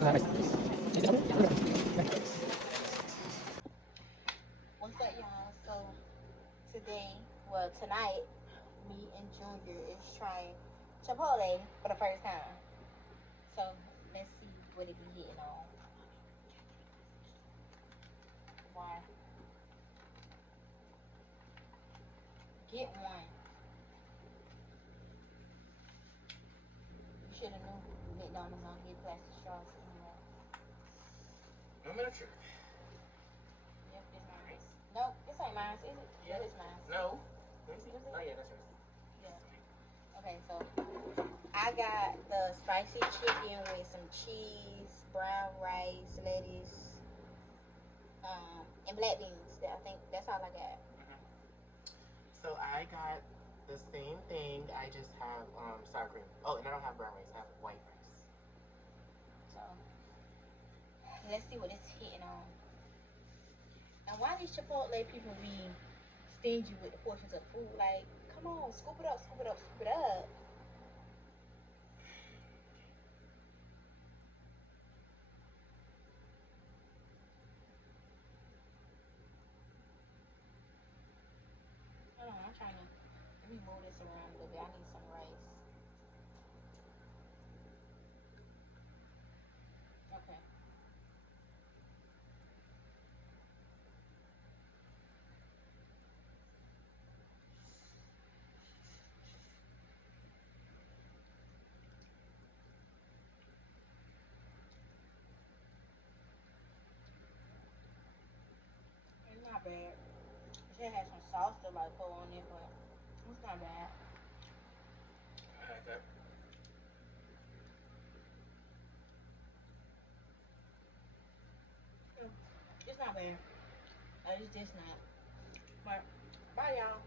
What's up, y'all? So today, well tonight, me and Junior is trying Chipotle for the first time. So let's see what it be hitting on. Why? Get one. You should have knew McDonald's don't get plastic straws anymore. I'm gonna try. Yep, this mine. Nope, this ain't mine, is it? Yeah, this mine. No. Let me see. Oh yeah, that's yours. Yeah. Okay, so I got the spicy chicken with some cheese, brown rice, lettuce, and black beans. I think that's all I got. So I got the same thing. I just have sour cream. Oh, and I don't have brown rice. I have white rice. So let's see what it's hitting on. And why these Chipotle people be stingy with the portions of food? Like, come on, scoop it up, scoop it up, scoop it up. Hold on, I'm trying to let me move this around a little bit. I need some rice. Okay. It's not bad. It should have some sauce to like put on it, but it's not bad. I like that. It's not bad. It's just not. But bye y'all.